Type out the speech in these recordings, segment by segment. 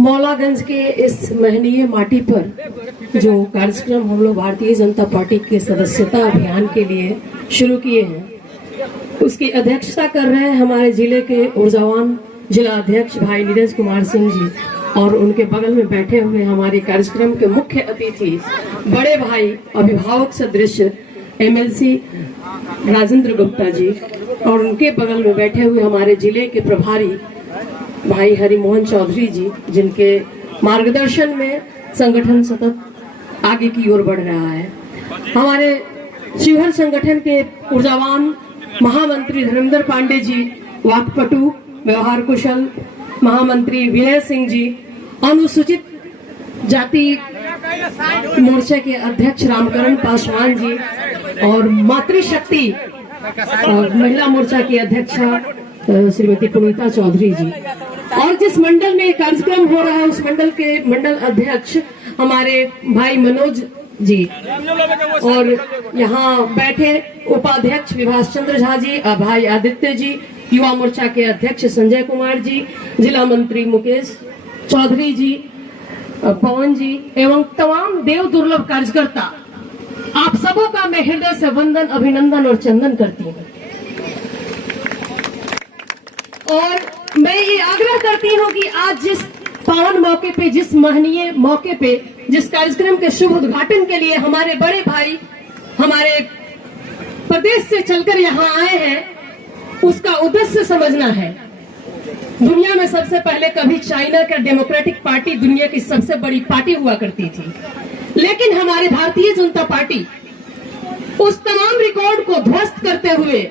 मौलागंज के इस महनीय माटी पर जो कार्यक्रम हम लोग भारतीय जनता पार्टी के सदस्यता अभियान के लिए शुरू किए हैं, उसकी अध्यक्षता कर रहे हैं हमारे जिले के ऊर्जावान जिला अध्यक्ष भाई नीरज कुमार सिंह जी, और उनके बगल में बैठे हुए हमारे कार्यक्रम के मुख्य अतिथि बड़े भाई अभिभावक सदृश एमएलसी राजेंद्र गुप्ता जी, और उनके बगल में बैठे हुए हमारे जिले के प्रभारी भाई हरिमोहन चौधरी जी, जिनके मार्गदर्शन में संगठन सतत आगे की ओर बढ़ रहा है। हमारे शिवहर संगठन के ऊर्जावान महामंत्री धर्मेंद्र पांडे जी, वाक्पटु व्यवहार कुशल महामंत्री विनय सिंह जी, अनुसूचित जाति मोर्चा के अध्यक्ष रामकरण पासवान जी, और मातृशक्ति महिला मोर्चा की अध्यक्षा श्रीमती पुनीता चौधरी जी, और जिस मंडल में कार्यक्रम हो रहा है उस मंडल के मंडल अध्यक्ष हमारे भाई मनोज जी, और यहाँ बैठे उपाध्यक्ष विभाष चंद्र झा जी, भाई आदित्य जी, युवा मोर्चा के अध्यक्ष संजय कुमार जी, जिला मंत्री मुकेश चौधरी जी, पवन जी, एवं तमाम देव दुर्लभ कार्यकर्ता, आप सबों का मैं हृदय से वंदन, अभिनंदन और चंदन करती हूँ। और मैं ये आग्रह करती हूँ कि आज जिस पावन मौके पे, जिस महनीय मौके पे, जिस कार्यक्रम के शुभ उद्घाटन के लिए हमारे बड़े भाई हमारे प्रदेश से चलकर यहाँ आए हैं, उसका उद्देश्य समझना है। दुनिया में सबसे पहले कभी चाइना का डेमोक्रेटिक पार्टी दुनिया की सबसे बड़ी पार्टी हुआ करती थी, लेकिन हमारी भारतीय जनता पार्टी उस तमाम रिकॉर्ड को ध्वस्त करते हुए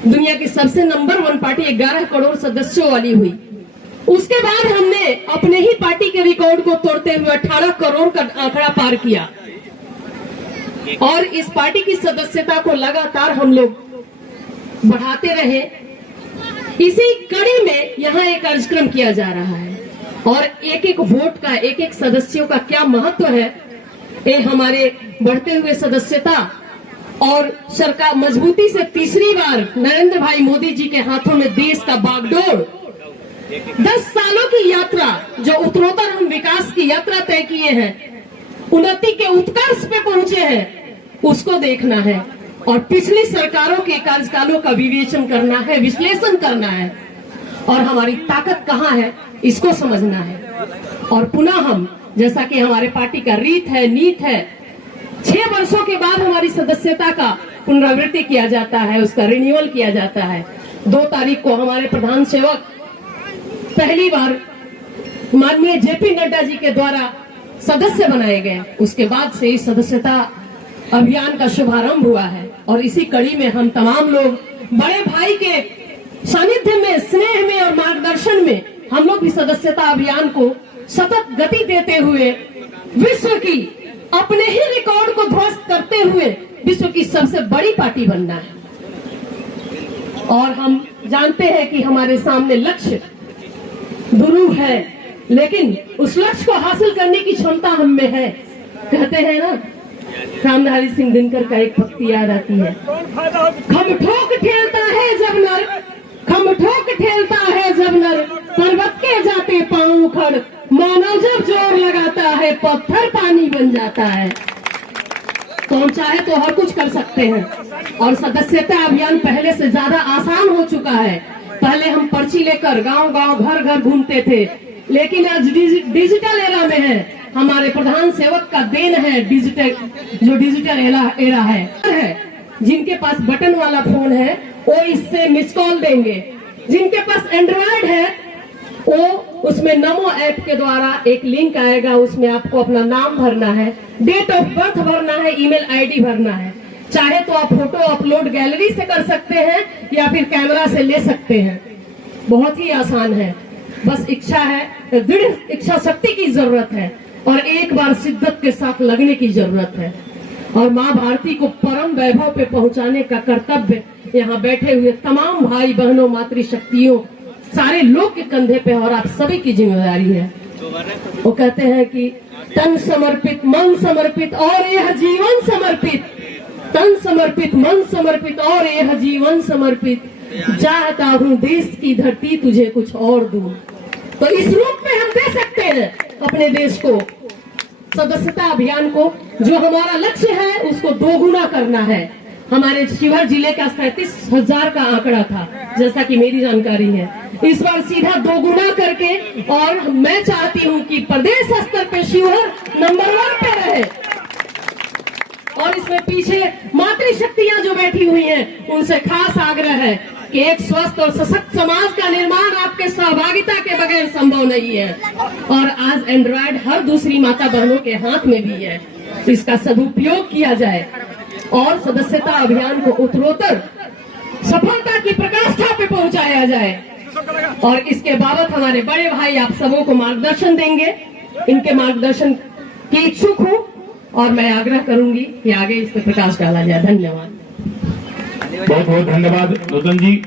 दुनिया की सबसे नंबर 1 पार्टी 11 करोड़ सदस्यों वाली हुई। उसके बाद हमने अपने ही पार्टी के रिकॉर्ड को तोड़ते हुए 18 करोड़ का आंकड़ा पार किया, और इस पार्टी की सदस्यता को लगातार हम लोग बढ़ाते रहे। इसी कड़ी में यहाँ एक कार्यक्रम किया जा रहा है, और एक एक वोट का, एक एक सदस्यों का क्या महत्व है, ये हमारे बढ़ते हुए सदस्यता और सरकार मजबूती से तीसरी बार नरेंद्र भाई मोदी जी के हाथों में देश का बागडोर 10 सालों की यात्रा, जो उत्तरोत्तर हम विकास की यात्रा तय किए हैं, उन्नति के उत्कर्ष पे पहुंचे हैं, उसको देखना है, और पिछली सरकारों के कार्यकालों का विवेचन करना है, विश्लेषण करना है, और हमारी ताकत कहाँ है इसको समझना है। और पुनः हम, जैसा कि हमारे पार्टी का रीत है, नीत है, 6 वर्षों के बाद हमारी सदस्यता का पुनरावृत्ति किया जाता है, उसका रिन्यूअल किया जाता है। 2 तारीख को हमारे प्रधान सेवक पहली बार माननीय जेपी नड्डा जी के द्वारा सदस्य बनाए गए, उसके बाद से इस सदस्यता अभियान का शुभारंभ हुआ है, और इसी कड़ी में हम तमाम लोग बड़े भाई के सानिध्य में, स्नेह में और मार्गदर्शन में हम लोग भी सदस्यता अभियान को सतत गति देते हुए विश्व की, अपने ही रिकॉर्ड को ध्वस्त करते हुए विश्व की सबसे बड़ी पार्टी बनना है। और हम जानते हैं कि हमारे सामने लक्ष्य दुरूह है, लेकिन उस लक्ष्य को हासिल करने की क्षमता हम में है। कहते हैं ना, रामधारी सिंह दिनकर का एक पंक्ति याद आती है, खम ठोक ठेलता है जब नर, खम ठोक ठेलता है जब नर, पर्वत के जाते पांव उखड़, मानव जब जोर लगाता है पत्थर पानी बन जाता है। तो हम चाहे तो हर कुछ कर सकते हैं, और सदस्यता अभियान पहले से ज्यादा आसान हो चुका है। पहले हम पर्ची लेकर गांव गांव, घर घर घूमते थे, लेकिन आज डिजिटल एरा में है। हमारे प्रधान सेवक का देन है डिजिटल एरा है। जिनके पास बटन वाला फोन है वो इससे मिस कॉल देंगे, जिनके पास एंड्रॉयड है वो उसमें नमो ऐप के द्वारा एक लिंक आएगा, उसमें आपको अपना नाम भरना है, डेट ऑफ बर्थ भरना है, ईमेल आईडी भरना है। चाहे तो आप फोटो अपलोड गैलरी से कर सकते हैं या फिर कैमरा से ले सकते हैं। बहुत ही आसान है, बस इच्छा है, दृढ़ इच्छा शक्ति की जरूरत है, और एक बार शिद्दत के साथ लगने की जरूरत है। और माँ भारती को परम वैभव पे पहुंचाने का कर्तव्य यहाँ बैठे हुए तमाम भाई बहनों, मातृशक्तियों, सारे लोग के कंधे पे, और आप सभी की जिम्मेदारी है। वो कहते हैं कि तन समर्पित, मन समर्पित और यह जीवन समर्पित, तन समर्पित, मन समर्पित और यह जीवन समर्पित, चाहता हूँ देश की धरती तुझे कुछ और दूं। तो इस रूप में हम हैं अपने देश को, सदस्यता अभियान को, जो हमारा लक्ष्य है उसको दोगुना करना है। हमारे शिवहर जिले का 37,000 का आंकड़ा था, जैसा कि मेरी जानकारी है। इस बार सीधा दोगुना करके, और मैं चाहती हूं कि प्रदेश स्तर पे शिवहर नंबर 1 पे रहे। और इसमें पीछे मातृशक्तियां जो बैठी हुई हैं, उनसे खास आग्रह है कि एक स्वस्थ और सशक्त समाज का निर्माण आपके सहभागिता के बगैर संभव नहीं है। और आज एंड्रॉयड हर दूसरी माता बहनों के हाथ में भी है, तो इसका सदुपयोग किया जाए और सदस्यता अभियान को उत्तरोत्तर सफलता की प्रकाष्ठा पे पहुंचाया जाए। और इसके बाबत हमारे बड़े भाई आप सबों को मार्गदर्शन देंगे। इनके मार्गदर्शन की इच्छुक हूं और मैं आग्रह करूंगी कि आगे इस पर प्रकाश डाला जाए। धन्यवाद। बहुत बहुत धन्यवाद नूतन जी।